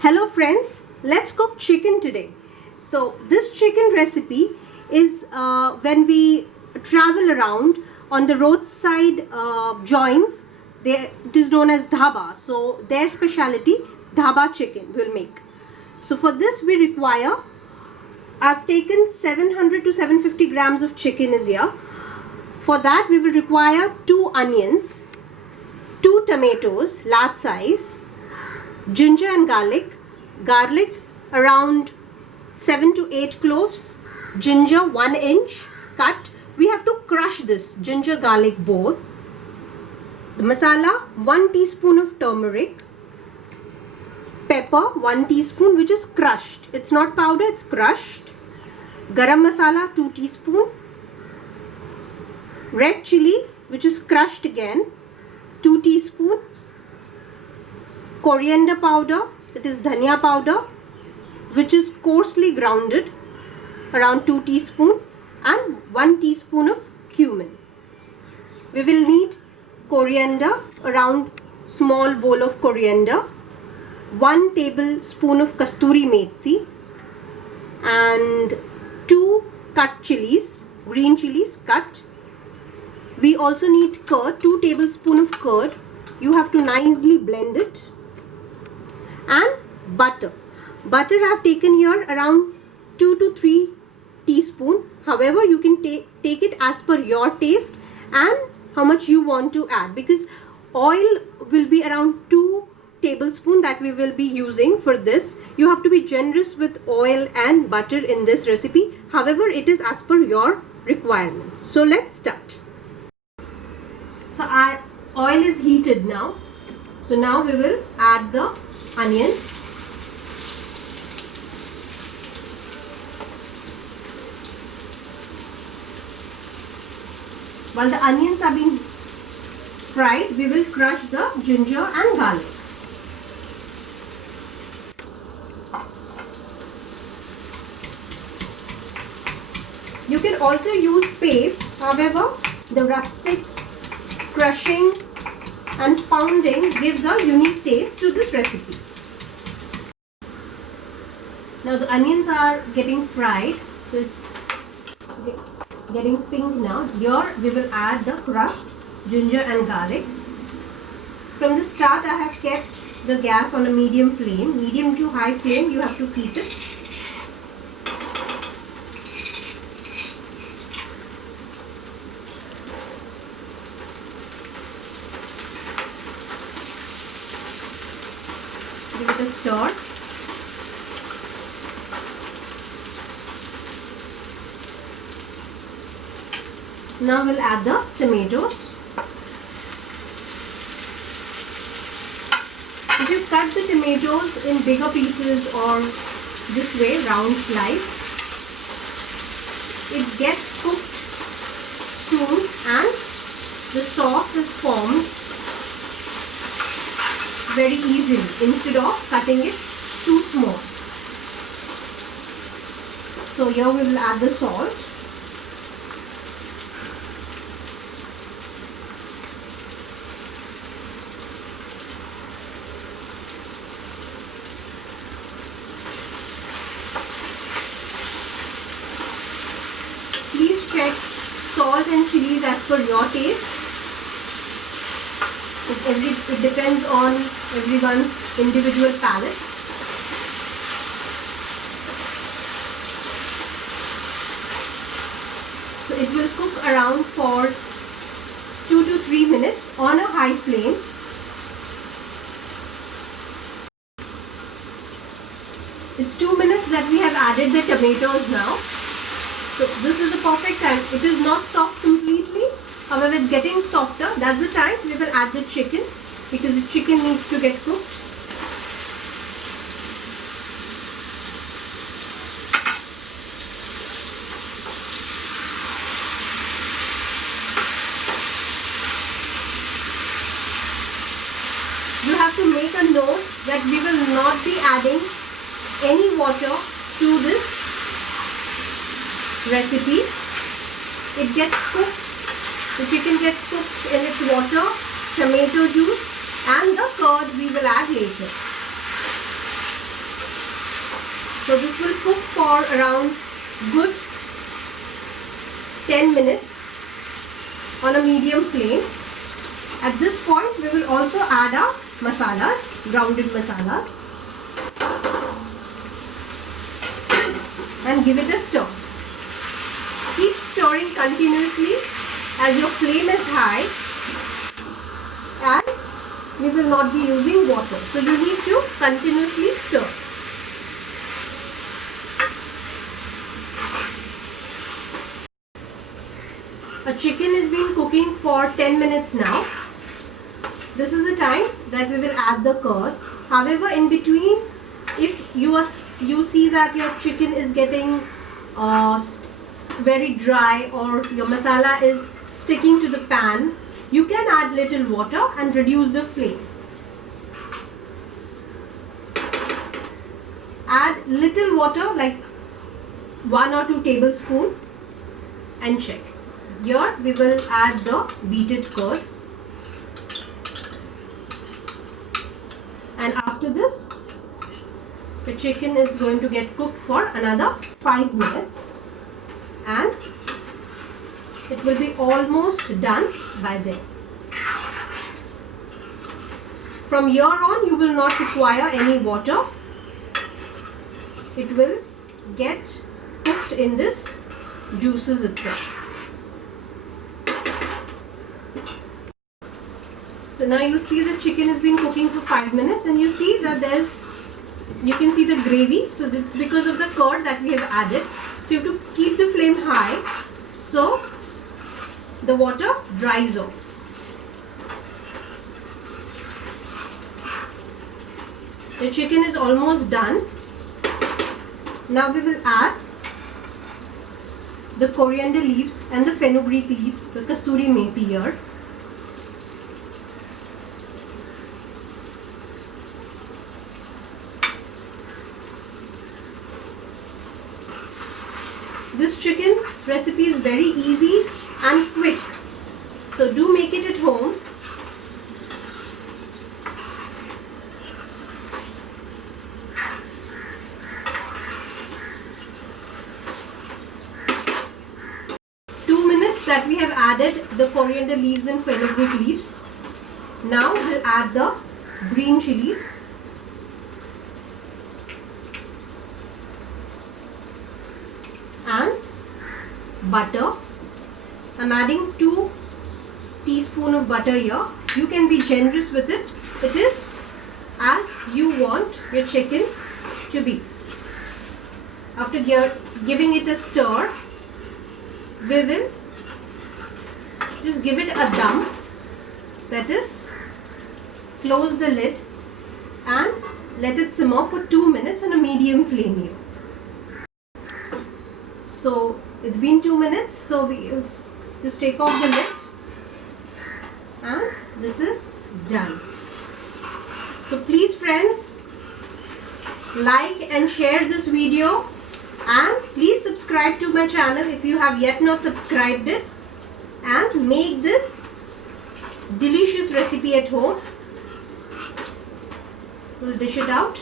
Hello friends, let's cook chicken today. So this chicken recipe is when we travel around on the roadside joints, it is known as dhaba. So their specialty, dhaba chicken will make. So for this we require, I've taken 700 to 750 grams of chicken is here. For that we will require 2 onions, 2 tomatoes, large size, ginger and garlic around 7 to 8 cloves, ginger 1 inch cut. We have to crush this ginger garlic both. The masala, 1 teaspoon of turmeric, pepper 1 teaspoon which is crushed, it's not powder, it's crushed, garam masala 2 teaspoon, red chili which is crushed again 2 teaspoon, coriander powder, that is dhania powder, which is coarsely grounded around 2 teaspoon, and 1 teaspoon of cumin. We will need coriander, around small bowl of coriander, 1 tablespoon of kasturi methi, and 2 cut chilies, green chilies cut. We also need curd, 2 tablespoon of curd. You have to nicely blend it. And butter. Butter I have taken here around 2 to 3 teaspoon. However, you can take it as per your taste and how much you want to add, because oil will be around 2 tablespoon that we will be using for this. You have to be generous with oil and butter in this recipe. However, it is as per your requirement. So let's start. So our oil is heated now. So now we will add the onions. While the onions are being fried, we will crush the ginger and garlic. You can also use paste. However, the rustic crushing and pounding gives a unique taste to this recipe. Now the onions are getting fried, so it's getting pink now. Here we will add the crushed ginger and garlic. From the start I have kept the gas on a medium flame. Medium to high flame you have to keep it. Give it a stir. Now we'll add the tomatoes. If you cut the tomatoes in bigger pieces or this way, round slice, it gets cooked soon and the sauce is formed very easily instead of cutting it too small. So here we will add the salt. Please check salt and chilies as per your taste. It depends on everyone's individual palate. So it will cook around for 2 to 3 minutes on a high flame. It's 2 minutes that we have added the tomatoes now. So this is the perfect time. It is not soft completely. However, it's getting softer. That's the time we will add the chicken, because the chicken needs to get cooked. You have to make a note that we will not be adding any water to this recipe. It gets cooked. The chicken gets cooked in its water, tomato juice, and the curd we will add later. So this will cook for around good 10 minutes on a medium flame. At this point, we will also add our masalas, grounded masalas, and give it a stir. Keep stirring continuously as your flame is high, and we will not be using water. So you need to continuously stir. Our chicken has been cooking for 10 minutes now. This is the time that we will add the curd. However, in between, if you see that your chicken is getting very dry or your masala is sticking to the pan, you can add little water and reduce the flame. Add little water, like 1 or 2 tablespoons, and check. Here we will add the beaten curd, and after this the chicken is going to get cooked for another 5 minutes, and it will be almost done by then. From here on, you will not require any water. It will get cooked in this juices itself. So now you'll see the chicken has been cooking for 5 minutes, and you see that you can see the gravy. So it's because of the curd that we have added. So you have to keep the flame high so the water dries off. The chicken is almost done. Now we will add the coriander leaves and the fenugreek leaves, the kasturi methi here. This chicken recipe is very easy and quick, so do make it at home. That we have added the coriander leaves and fenugreek leaves. Now we'll add the green chilies, and butter. I'm adding 2 teaspoons of butter here. You can be generous with it. It is as you want your chicken to be. After giving it a stir, we will just give it a dum, that is, close the lid and let it simmer for 2 minutes on a medium flame here. So it's been 2 minutes, so we just take off the lid, and this is done. So please friends, like and share this video, and please subscribe to my channel if you have yet not subscribed it, and make this delicious recipe at home. We'll dish it out.